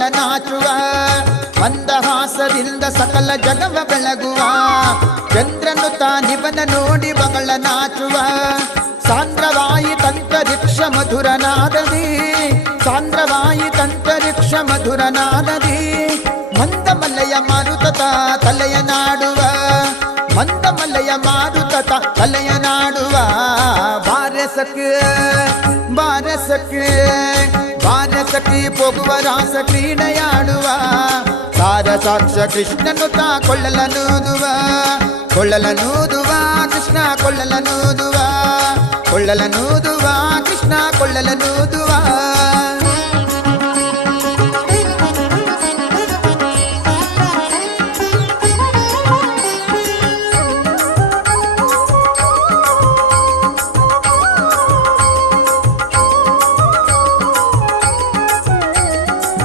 ಬಗಳ ನಾಚುವ ಮಂದಹಾಸದಿಂದ ಸಕಲ ಜಗವ ಬೆಳಗುವ ಚಂದ್ರನು ತಾನಿವನ ನೋಡಿ ಬಗಳ ನಾಚುವ ಸಾಂದ್ರವಾಯಿ ತಂತರಿಕ್ಷ ಮಧುರನಾದದಿ ಸಾಂದ್ರವಾಯಿ ತಂತರಿಕ್ಷ ಮಧುರನಾದದಿ ಮಂದಮಲ್ಲಯ ಮಾರುತತ ತಲೆಯ ನಾಡುವ ಮಂದಮಲ್ಲಯ ಮಾರುತತ ತಲೆಯ ನಾಡುವ ಬಾರಸಕ್ಕೆ ಬಾರಸಕ್ಕೆ ಬಾರಸಕ್ಕೆ ಹೋಗುವ ರಾಸ ಕ್ರೀಡೆಯಾಡುವ ಸಾರಸಾಕ್ಷ ಕೃಷ್ಣನು ತಾ ಕೊಳ್ಳಲನೂದುವ ಕೊಳ್ಳಲನೂದುವ ಕೃಷ್ಣ ಕೊಳ್ಳಲನೂದುವ ಕೊಳ್ಳಲನೂದುವ ಕೃಷ್ಣ ಕೊಳ್ಳಲನೂದುವ